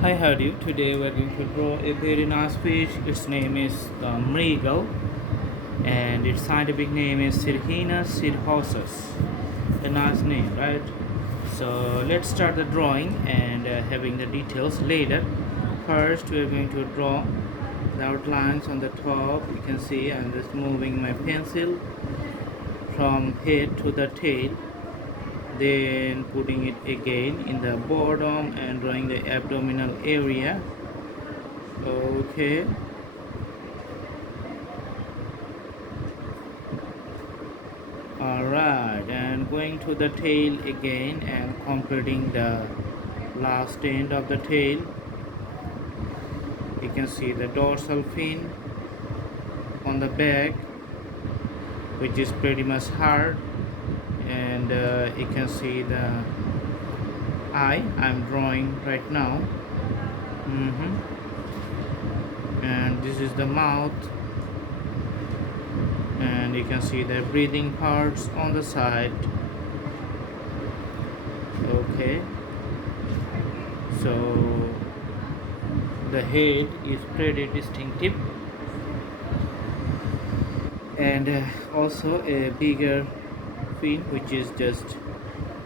Hi, how are you? Today we're going to draw a very nice fish. Its name is the Mrigal, and its scientific name is Sirhina sirhosus. A nice name, right? So let's start the drawing and having the details later. First, we're going to draw the outlines on the top. You can see I'm just moving my pencil from head to the tail, then putting it again in the bottom and drawing the abdominal area. Okay, alright, and going to the tail again and completing the last end of the tail. You can see the dorsal fin on the back, which is pretty much hard, and you can see the eye I'm drawing right now. And this is the mouth, and you can see the breathing parts on the side. Okay, so the head is pretty distinctive, and also a bigger fin which is just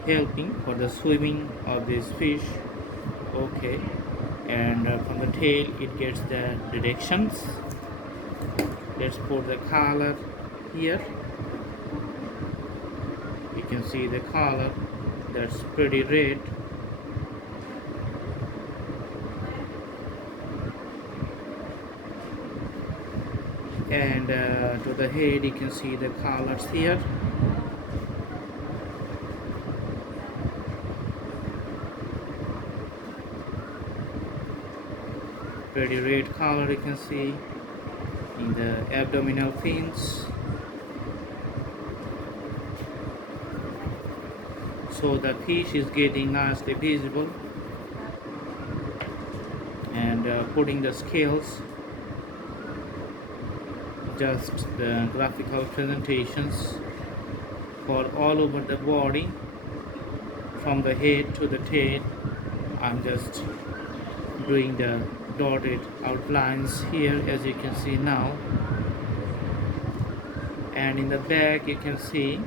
helping for the swimming of this fish. Okay, and from the tail it gets the directions. Let's put the color here. You can see the color that's pretty red. And to the head you can see the colors here. Pretty red color you can see in the abdominal fins. So the fish is getting nicely visible, and putting the scales, just the graphical presentations for all over the body from the head to the tail. I'm just doing the dotted outlines here, as you can see now, and in the back you can see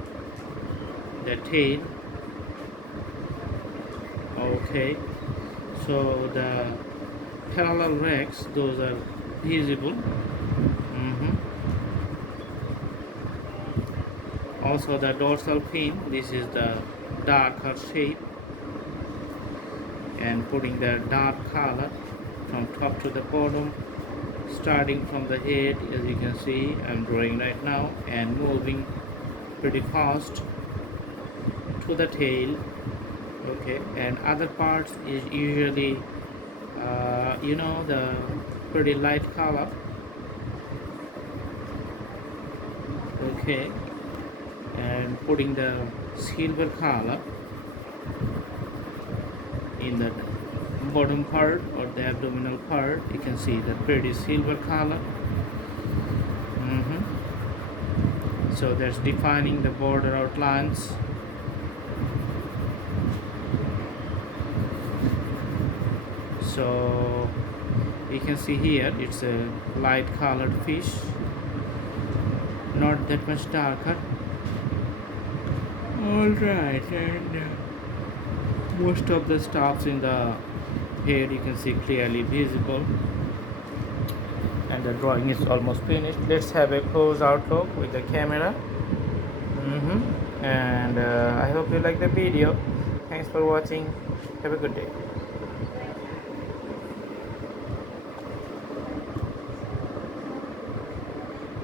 the tail. Okay, so the parallel racks, those are visible. Also the dorsal fin, this is the darker shape, and putting the dark color from top to the bottom, starting from the head, as you can see I'm drawing right now, and moving pretty fast to the tail. Okay, and other parts is usually the pretty light color. Okay, and putting the silver color in the bottom part or the abdominal part. You can see the pretty silver color. So that's defining the border outlines. So you can see here it's a light colored fish, not that much darker. Alright, and most of the stuffs in the head you can see clearly visible, and the drawing is almost finished. Let's have a close outlook with the camera. And I hope you like the video. Thanks for watching. Have a good day.